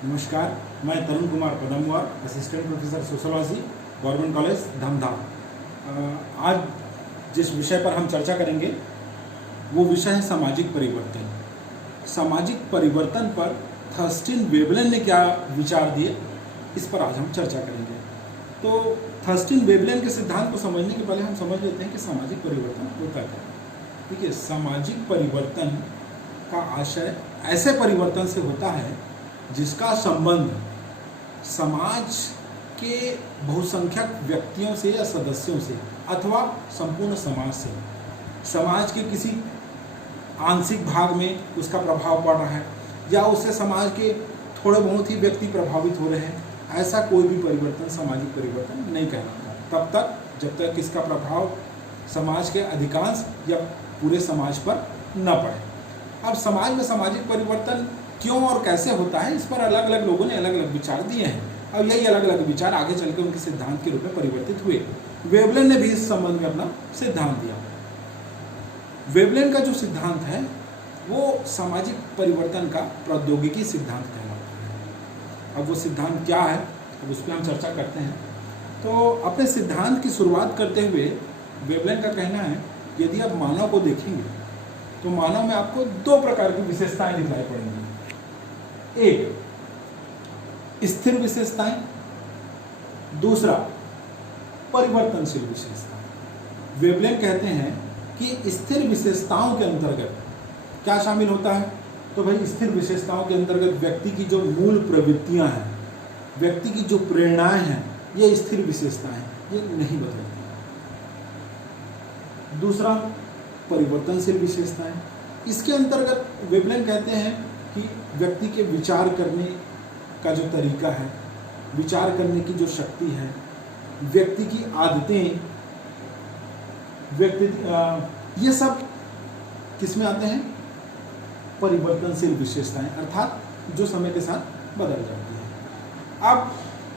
नमस्कार, मैं Tarun Kumar Padamwar, assistant professor sociology, government college Dhamdha. आज जिस विषय पर हम चर्चा करेंगे वो विषय है सामाजिक परिवर्तन। सामाजिक परिवर्तन पर थर्स्टिन वेबलेन ने क्या विचार दिए, इस पर आज हम चर्चा करेंगे। तो थर्स्टिन वेबलेन के सिद्धांत को समझने के पहले हम समझ लेते हैं कि सामाजिक परिवर्तन होता क्या है। देखिए, सामाजिक परिवर्तन का आशय ऐसे परिवर्तन से होता है जिसका संबंध समाज के बहुसंख्यक व्यक्तियों से या सदस्यों से अथवा संपूर्ण समाज से, समाज के किसी आंशिक भाग में उसका प्रभाव पड़ रहा है या उससे समाज के थोड़े बहुत ही व्यक्ति प्रभावित हो रहे हैं, ऐसा कोई भी परिवर्तन सामाजिक परिवर्तन नहीं कहलाता तब तक जब तक इसका प्रभाव समाज के अधिकांश या पूरे समाज पर न पड़े। अब समाज में सामाजिक परिवर्तन क्यों और कैसे होता है, इस पर अलग अलग लोगों ने अलग अलग विचार दिए हैं। अब यही अलग अलग विचार आगे चलकर उनके सिद्धांत के रूप में परिवर्तित हुए। वेबलेन ने भी इस संबंध में अपना सिद्धांत दिया। वेबलेन का जो सिद्धांत है वो सामाजिक परिवर्तन का प्रौद्योगिकी सिद्धांत कहलाता है। अब वो सिद्धांत क्या है, अब उस पर हम चर्चा करते हैं। तो अपने सिद्धांत की शुरुआत करते हुए वेबलेन का कहना है, यदि आप मानव को देखेंगे तो मानव में आपको दो प्रकार की विशेषताएं दिखाई पड़ेंगी। एक स्थिर विशेषताएं, दूसरा परिवर्तनशील विशेषताएं। वेबलेन कहते हैं कि स्थिर विशेषताओं के अंतर्गत क्या शामिल होता है, तो भाई स्थिर विशेषताओं के अंतर्गत व्यक्ति की जो मूल प्रवृत्तियां हैं, व्यक्ति की जो प्रेरणाएं हैं, ये स्थिर विशेषताएं, ये नहीं बदलती। दूसरा परिवर्तनशील विशेषताएं, इसके अंतर्गत वेबलेन कहते हैं कि व्यक्ति के विचार करने का जो तरीका है, विचार करने की जो शक्ति है, व्यक्ति की आदतें, ये सब किसमें आते हैं, परिवर्तनशील विशेषताएं, अर्थात जो समय के साथ बदल जाती है। अब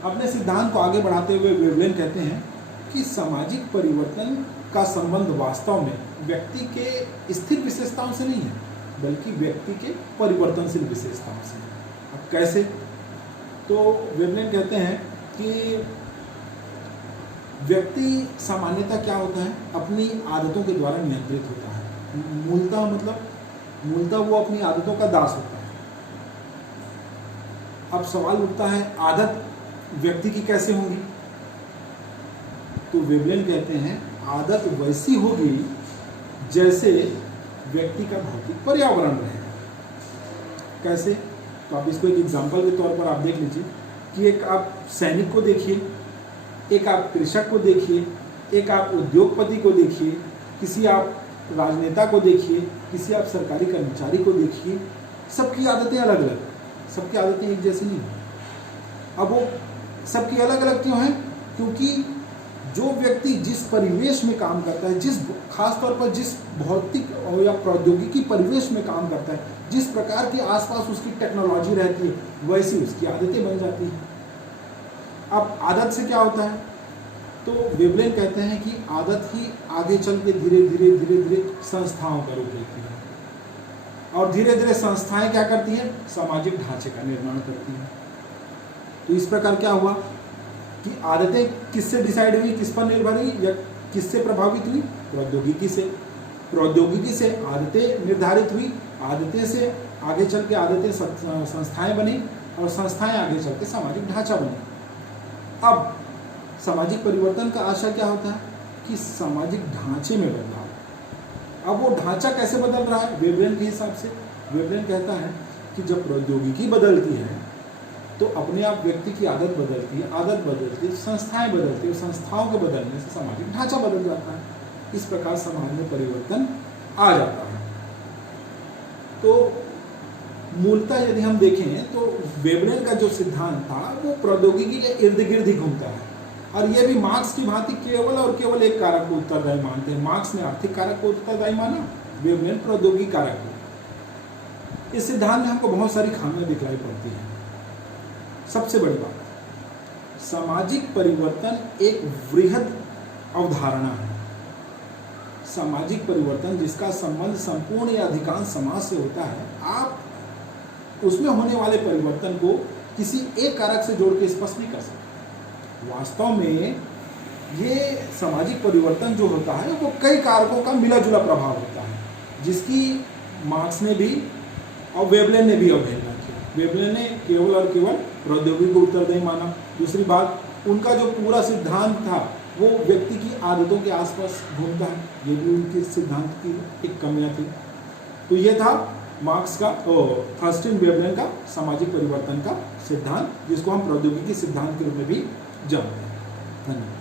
अपने सिद्धांत को आगे बढ़ाते हुए वेबलेन कहते हैं कि सामाजिक परिवर्तन का संबंध वास्तव में व्यक्ति के स्थिर विशेषताओं से नहीं है, बल्कि व्यक्ति के परिवर्तनशील विशेषताओं से। अब कैसे, तो वेबलेन कहते हैं कि व्यक्ति सामान्यतः क्या होता है, अपनी आदतों के द्वारा नियंत्रित होता है। मूलतः वो अपनी आदतों का दास होता है। अब सवाल उठता है, आदत व्यक्ति की कैसे होंगी, तो वेबलेन कहते हैं आदत वैसी होगी जैसे व्यक्ति का भौतिक पर्यावरण रहे। कैसे, तो आप इसको एक एग्जाम्पल के तौर पर आप देख लीजिए कि एक आप सैनिक को देखिए, एक आप कृषक को देखिए, एक आप उद्योगपति को देखिए, किसी आप राजनेता को देखिए, किसी आप सरकारी कर्मचारी को देखिए, सबकी आदतें अलग अलग, सबकी आदतें एक जैसी नहीं। अब वो सबकी अलग अलग क्यों हैं, क्योंकि जो व्यक्ति जिस परिवेश में काम करता है, जिस खास तौर पर जिस भौतिक या प्रौद्योगिकी परिवेश में काम करता है, जिस प्रकार के आसपास उसकी टेक्नोलॉजी रहती है, वैसी उसकी आदतें बन जाती हैं। अब आदत से क्या होता है, तो वेबलेन कहते हैं कि आदत ही आगे चल के धीरे धीरे संस्थाओं का रूप लेती है, और धीरे धीरे संस्थाएं क्या करती हैं, सामाजिक ढांचे का निर्माण करती हैं। तो इस प्रकार क्या हुआ कि आदतें किससे डिसाइड हुई, किस पर निर्भर हुई या किससे प्रभावित हुई, प्रौद्योगिकी से। प्रौद्योगिकी से आदतें निर्धारित हुई, आदतें से आगे चल के आदतें संस्थाएं बनी, और संस्थाएं आगे चल के सामाजिक ढांचा बनी। अब सामाजिक परिवर्तन का आशय क्या होता है कि सामाजिक ढांचे में बदलाव। अब वो ढांचा कैसे बदल रहा है, वेबलेन के हिसाब से वेबलेन कहता है कि जब प्रौद्योगिकी बदलती है तो अपने आप व्यक्ति की आदत बदलती है, आदत बदलती है, संस्थाएं बदलती है, संस्थाओं के बदलने से सामाजिक ढांचा बदल जाता है। इस प्रकार समाज में परिवर्तन आ जाता है। तो मूलतः यदि हम देखें तो वेबलेन का जो सिद्धांत था वो प्रौद्योगिकी के इर्द गिर्द ही घूमता है, और ये भी मार्क्स की भांति केवल और केवल एक कारक को उत्तरदायी मानते हैं। मार्क्स ने आर्थिक कारक को उत्तरदायी माना, वेबलेन प्रौद्योगिकी कारक को। इस सिद्धांत में हमको बहुत सारी खामियां दिखलाई पड़ती हैं। सबसे बड़ी बात, सामाजिक परिवर्तन एक वृहद अवधारणा है। सामाजिक परिवर्तन जिसका संबंध संपूर्ण या अधिकांश समाज से होता है, आप उसमें होने वाले परिवर्तन को किसी एक कारक से जोड़ के स्पष्ट नहीं कर सकते। वास्तव में ये सामाजिक परिवर्तन जो होता है वो कई कारकों का मिला जुला प्रभाव होता है, जिसकी मार्क्स ने भी और वेबलेन ने भी अवहेलना किया। वेबलेन ने केवल और केवल प्रौद्योगिकी को उत्तरदायी माना। दूसरी बात, उनका जो पूरा सिद्धांत था वो व्यक्ति की आदतों के आसपास घूमता है, ये भी उनके सिद्धांत की एक कमियां थी। तो ये था मार्क्स का थर्स्टन वेबलेन का सामाजिक परिवर्तन का सिद्धांत, जिसको हम प्रौद्योगिकी सिद्धांत के रूप में भी जानते हैं। धन्यवाद।